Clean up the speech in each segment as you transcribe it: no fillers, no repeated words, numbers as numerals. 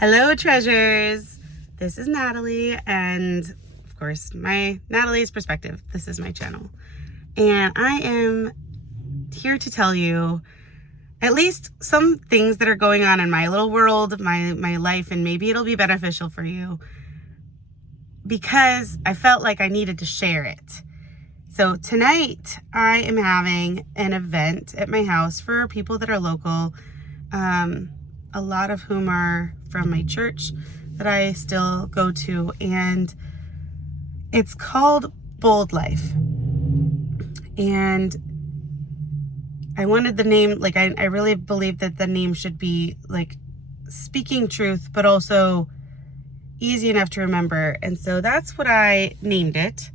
Hello, treasures. This is Natalie, and of course, my Natalie's Perspective. This is my channel, and I am here to tell you at least some things that are going on in my little world, my life, and maybe it'll be beneficial for you because I felt like I needed to share it. So tonight, I am having an event at my house for people that are local. A lot of whom are from my church that I still go to, and it's called Bold Life. And I wanted the name, like I really believe that the name should be like speaking truth, but also easy enough to remember. And so that's what I named it.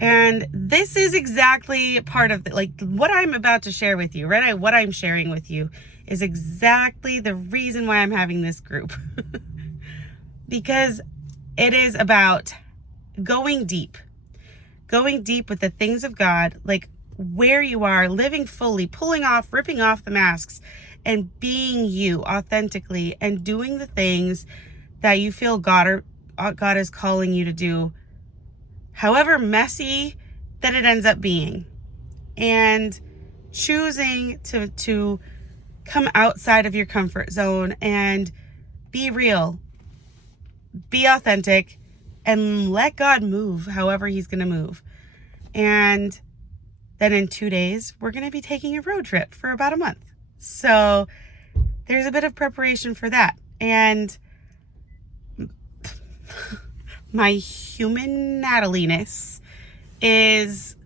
And this is exactly part of like what I'm about to share with you, right? What I'm sharing with you is exactly the reason why I'm having this group. Because it is about going deep with the things of God, like where you are, living fully, ripping off the masks and being you authentically and doing the things that you feel God is calling you to do, however messy that it ends up being, and choosing to come outside of your comfort zone and be real, be authentic, and let God move however he's going to move. And then in 2 days, we're going to be taking a road trip for about a month. So there's a bit of preparation for that. And my human Nataliness is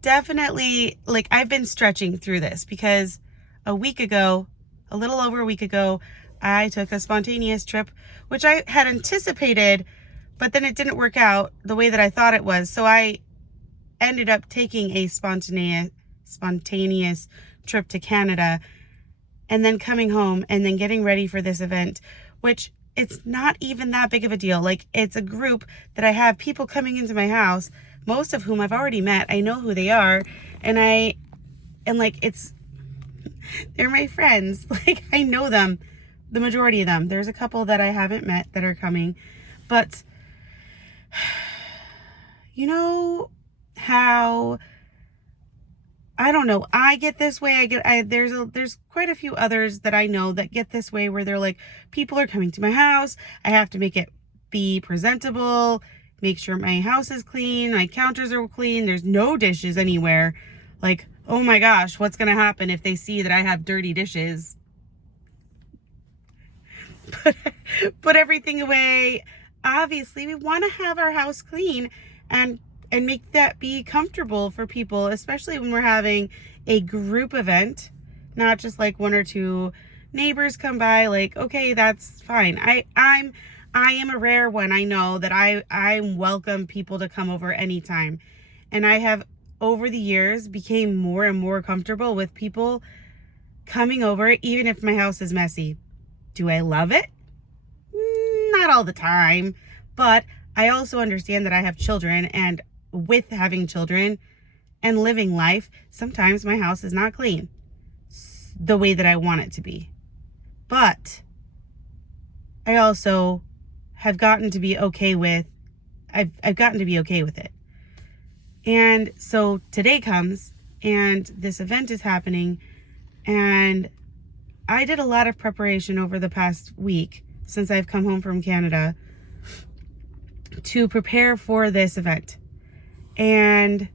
definitely, like, I've been stretching through this because a little over a week ago, I took a spontaneous trip, which I had anticipated, but then it didn't work out the way that I thought it was. So I ended up taking a spontaneous trip to Canada and then coming home and then getting ready for this event, which it's not even that big of a deal. Like, it's a group that I have people coming into my house, most of whom I've already met. I know who they are, and they're my friends. Like, I know them, the majority of them. There's a couple that I haven't met that are coming, but you know how, I don't know, I get this way. There's quite a few others that I know that get this way where they're like, people are coming to my house. I have to make it be presentable, make sure my house is clean, my counters are clean, there's no dishes anywhere. Like, oh my gosh, what's going to happen if they see that I have dirty dishes? Put everything away. Obviously, we want to have our house clean and make that be comfortable for people, especially when we're having a group event, not just like one or two neighbors come by. Like, okay, that's fine. I am a rare one. I know that I welcome people to come over anytime. And I have, over the years, became more and more comfortable with people coming over, even if my house is messy. Do I love it? Not all the time, but I also understand that I have children, and with having children and living life, sometimes my house is not clean the way that I want it to be. But I also have gotten to be okay with, I've gotten to be okay with it. And so today comes and this event is happening, and I did a lot of preparation over the past week since I've come home from Canada to prepare for this event and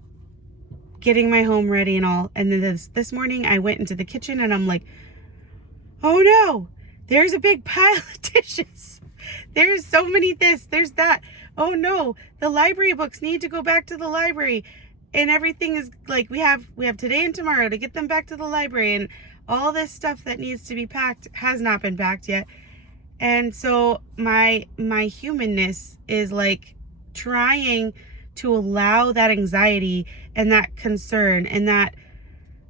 getting my home ready and all. And then this morning I went into the kitchen and I'm like, oh no, there's a big pile of dishes. There's so many this, there's that. Oh no, the library books need to go back to the library. And everything is like, we have today and tomorrow to get them back to the library, and all this stuff that needs to be packed has not been packed yet. And so my humanness is like trying to allow that anxiety and that concern and that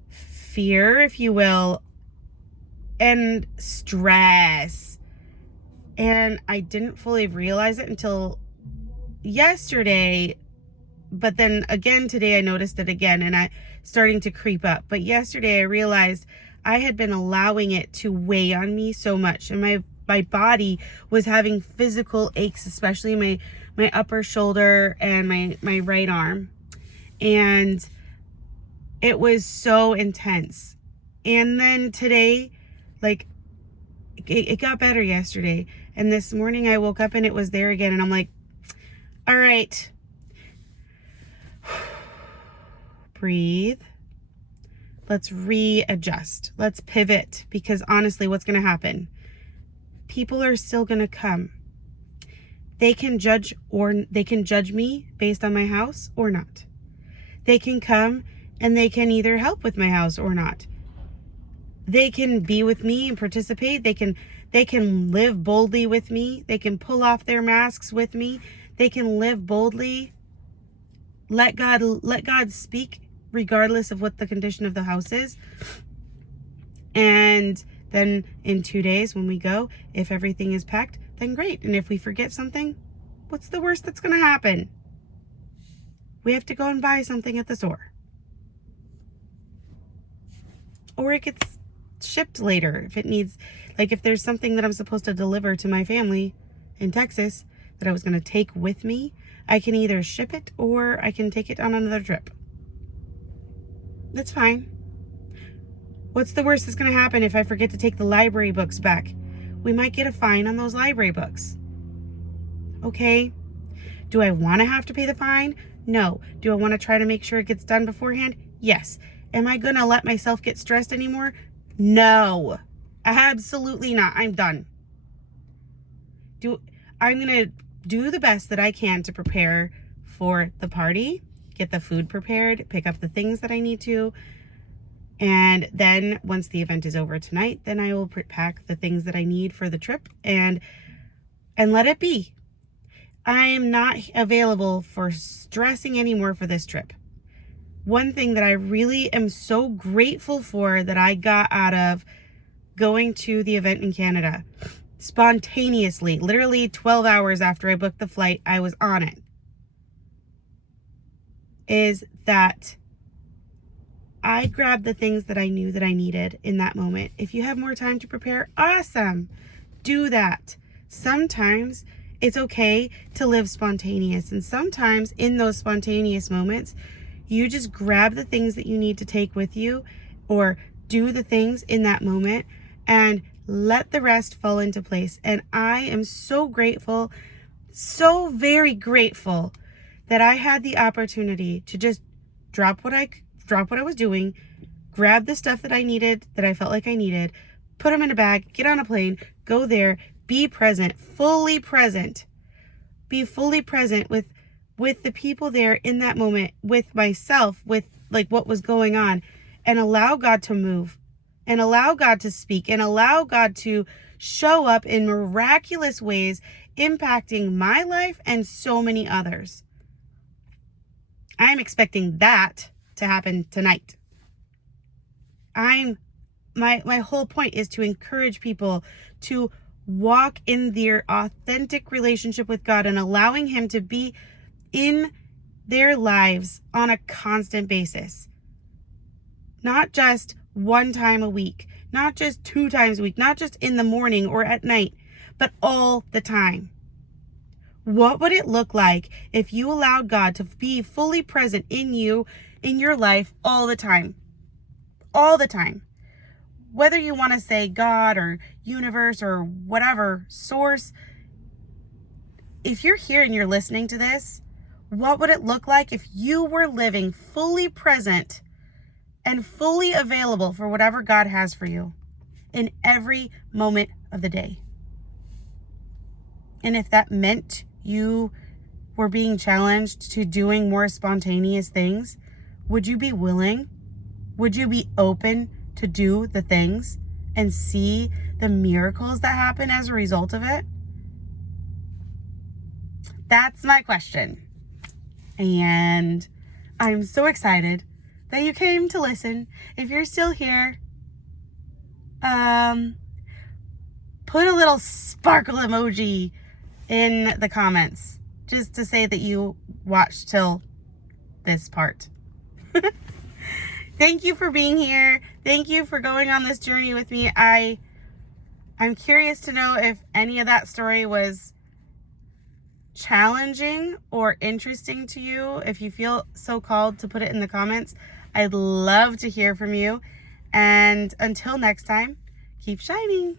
fear, if you will, and stress. And I didn't fully realize it until yesterday, but then again today I noticed it again, and I starting to creep up. But yesterday I realized I had been allowing it to weigh on me so much, and my my body was having physical aches, especially my upper shoulder and my right arm. And it was so intense. And then today, like, it got better yesterday. And this morning I woke up and it was there again. And I'm like, all right, breathe. Let's readjust. Let's pivot. Because honestly, what's going to happen? People are still going to come. They can judge me based on my house or not. They can come and they can either help with my house or not. They can be with me and participate. They can live boldly with me. They can pull off their masks with me. They can live boldly. Let God speak regardless of what the condition of the house is. And then in 2 days when we go, if everything is packed, then great. And if we forget something, what's the worst that's going to happen? We have to go and buy something at the store. Or it gets shipped later if it needs, like if there's something that I'm supposed to deliver to my family in Texas that I was going to take with me, I can either ship it or I can take it on another trip. That's fine. What's the worst that's going to happen if I forget to take the library books back? We might get a fine on those library books. Okay. Do I want to have to pay the fine? No. Do I want to try to make sure it gets done beforehand? Yes. Am I going to let myself get stressed anymore? No. Absolutely not. I'm done. I'm going to do the best that I can to prepare for the party, get the food prepared, pick up the things that I need to. And then once the event is over tonight, then I will pack the things that I need for the trip and let it be. I am not available for stressing anymore for this trip. One thing that I really am so grateful for that I got out of going to the event in Canada, spontaneously, literally 12 hours after I booked the flight, I was on it, is that I grabbed the things that I knew that I needed in that moment. If you have more time to prepare, awesome. Do that. Sometimes it's okay to live spontaneous. And sometimes in those spontaneous moments, you just grab the things that you need to take with you or do the things in that moment and let the rest fall into place. And I am so grateful, so very grateful that I had the opportunity to just drop what I was doing, grab the stuff that I needed, that I felt like I needed, put them in a bag, get on a plane, go there, be present, fully present. Be fully present with the people there in that moment, with myself, with like what was going on, and allow God to move, and allow God to speak, and allow God to show up in miraculous ways, impacting my life and so many others. I'm expecting that to happen tonight. My whole point is to encourage people to walk in their authentic relationship with God and allowing Him to be in their lives on a constant basis. Not just one time a week, not just 2 times a week, not just in the morning or at night, but all the time. What would it look like if you allowed God to be fully present in you, in your life, all the time? All the time. Whether you want to say God or universe or whatever source, if you're here and you're listening to this, what would it look like if you were living fully present and fully available for whatever God has for you in every moment of the day? And if that meant you were being challenged to doing more spontaneous things, would you be willing? Would you be open to do the things and see the miracles that happen as a result of it? That's my question. And I'm so excited that you came to listen. If you're still here, put a little sparkle emoji in the comments just to say that you watched till this part. Thank you for being here. Thank you for going on this journey with me. I I'm curious to know if any of that story was challenging or interesting to you. If you feel so called to put it in the comments, I'd love to hear from you. And until next time, keep shining.